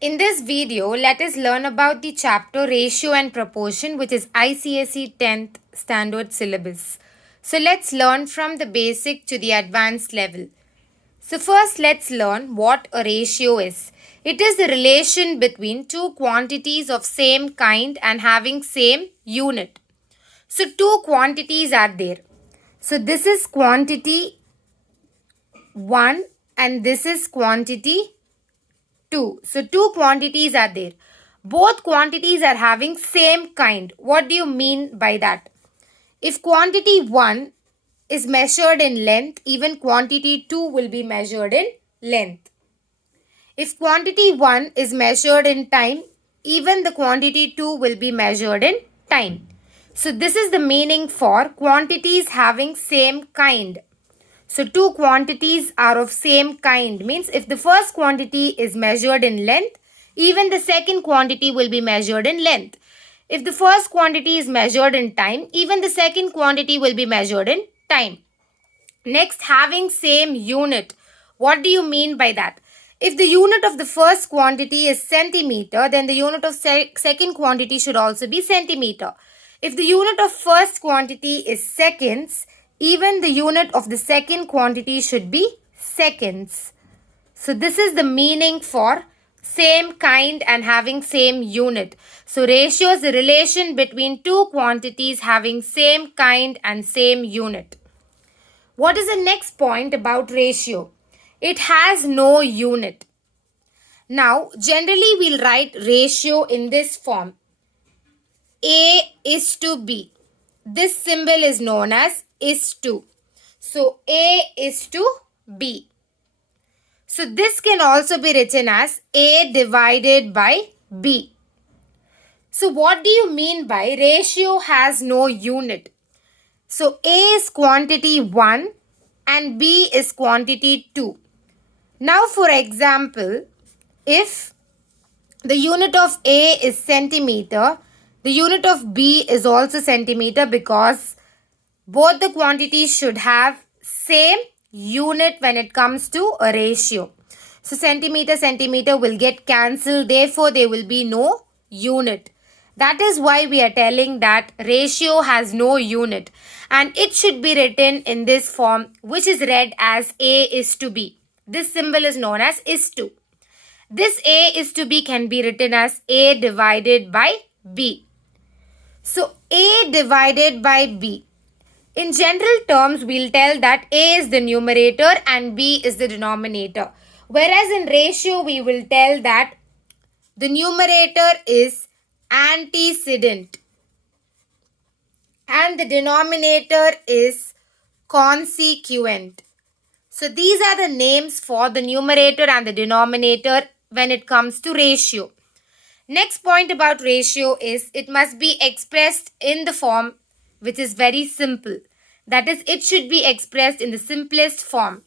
In this video, let us learn about the chapter Ratio and Proportion, which is ICSE 10th Standard Syllabus. So let's learn from the basic to the advanced level. So first let's learn what a ratio is. It is the relation between two quantities of same kind and having same unit. So two quantities are there. So this is quantity 1 and this is quantity 2. So two quantities are there. Both quantities are having same kind. What do you mean by that? If quantity 1 is measured in length, even quantity 2 will be measured in length. If quantity 1 is measured in time, even the quantity 2 will be measured in time. So this is the meaning for quantities having same kind. So two quantities are of same kind means if the first quantity is measured in length, even the second quantity will be measured in length. If the first quantity is measured in time, even the second quantity will be measured in time. Next, having same unit. What do you mean by that? If the unit of the first quantity is centimeter, then the unit of second quantity should also be centimeter. If the unit of first quantity is seconds, even the unit of the second quantity should be seconds. So this is the meaning for same kind and having same unit. So ratio is the relation between two quantities having same kind and same unit. What is the next point about ratio? It has no unit. Now, generally we'll write ratio in this form. A is to B. This symbol is known as is to. So, A is to B. So, this can also be written as A divided by B. So, what do you mean by ratio has no unit? So, A is quantity 1 and B is quantity 2. Now, for example, if the unit of A is centimeter, the unit of B is also centimeter because both the quantities should have same unit when it comes to a ratio. So, centimeter will get cancelled, therefore there will be no unit. That is why we are telling that ratio has no unit and it should be written in this form, which is read as A is to B. This symbol is known as is to. This A is to B can be written as A divided by B. So, A divided by B. In general terms, we'll tell that A is the numerator and B is the denominator. Whereas in ratio, we will tell that the numerator is antecedent and the denominator is consequent. So these are the names for the numerator and the denominator when it comes to ratio. Next point about ratio is it must be expressed in the form which is very simple. That is, it should be expressed in the simplest form.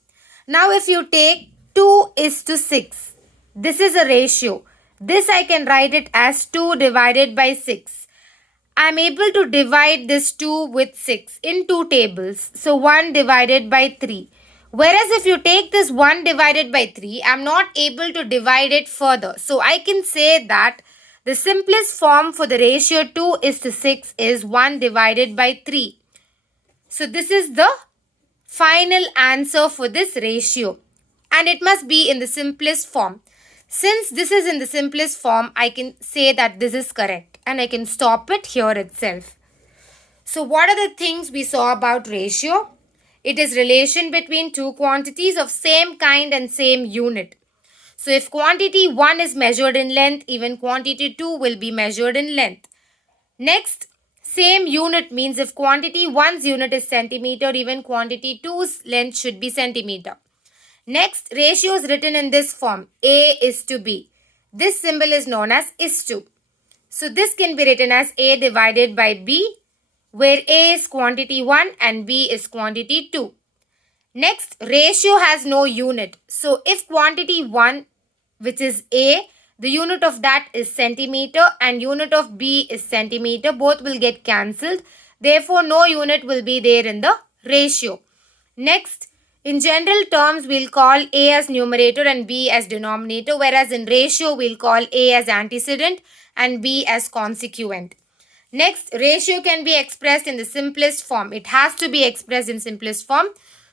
Now if you take 2 is to 6, this is a ratio. This I can write it as 2 divided by 6. I am able to divide this 2 with 6 in two tables. So 1 divided by 3. Whereas if you take this 1 divided by 3, I am not able to divide it further. So I can say that the simplest form for the ratio 2 is to 6 is 1 divided by 3. So this is the final answer for this ratio. And it must be in the simplest form. Since this is in the simplest form, I can say that this is correct. And I can stop it here itself. So what are the things we saw about ratio? It is relation between two quantities of same kind and same unit. So if quantity 1 is measured in length, even quantity 2 will be measured in length. Next, same unit means if quantity 1's unit is centimeter, even quantity 2's length should be centimeter. Next, ratio is written in this form, A is to B. This symbol is known as is to. So this can be written as A divided by B, where A is quantity 1 and B is quantity 2. Next, ratio has no unit. So if quantity 1, which is A, the unit of that is centimeter and unit of B is centimeter, both will get cancelled. Therefore, no unit will be there in the ratio. Next, In general terms, we'll call A as numerator and B as denominator, whereas in ratio, we'll call A as antecedent and B as consequent. Next, ratio can be expressed in the simplest form. It has to be expressed in simplest form.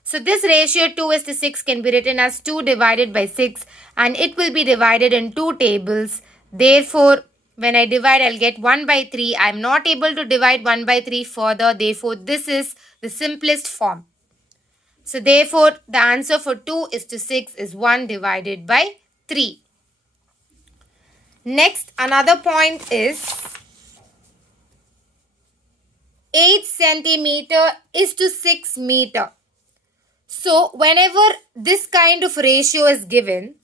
So this ratio 2:6 can be written as 2 divided by 6 and it will be divided in two tables. Therefore, when I divide, I'll get 1 by 3. I'm not able to divide 1 by 3 further. Therefore, this is the simplest form. So therefore, the answer for 2:6 is 1 divided by 3. Next, another point is 8 centimeter is to 6 meter. So whenever this kind of ratio is given,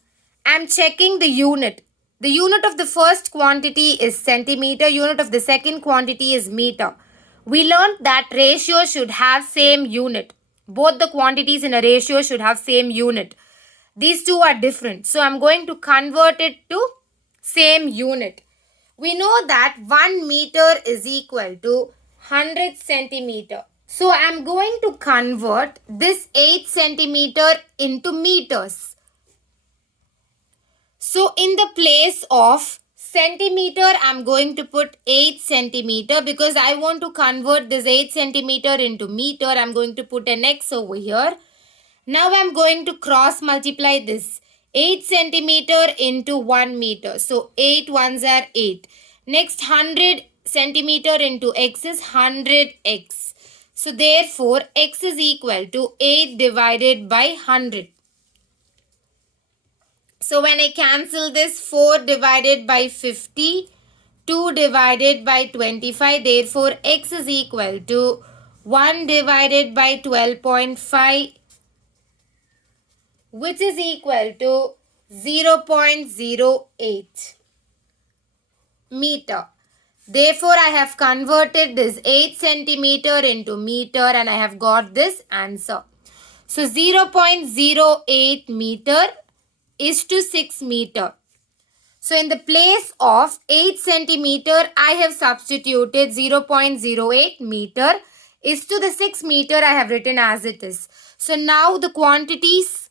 I'm checking the unit. The unit of the first quantity is centimeter, unit of the second quantity is meter. We learned that ratio should have same unit. Both the quantities in a ratio should have same unit. These two are different. So I'm going to convert it to same unit. We know that 1 meter is equal to 100 centimeter. So I'm going to convert this 8 centimeter into meters. So in the place of centimeter, I'm going to put 8 centimeter because I want to convert this 8 centimeter into meter. I'm going to put an X over here. Now I'm going to cross multiply this 8 centimeter into 1 meter. So 8 ones are 8. Next 100 centimeter into X is 100x. So therefore X is equal to 8 divided by 100. So when I cancel this, 4 divided by 50, 2 divided by 25, therefore X is equal to 1 divided by 12.5, which is equal to 0.08 meter. Therefore, I have converted this 8 centimeter into meter and I have got this answer. So, 0.08 meter is to 6 meter. So, in the place of 8 centimeter, I have substituted 0.08 meter is to the 6 meter I have written as it is. So, now the quantities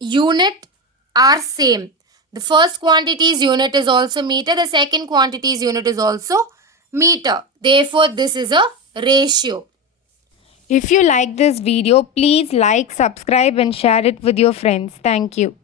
unit are same. The first quantity's unit is also meter. The second quantity's unit is also meter. Therefore, this is a ratio. If you like this video, please like, subscribe and share it with your friends. Thank you.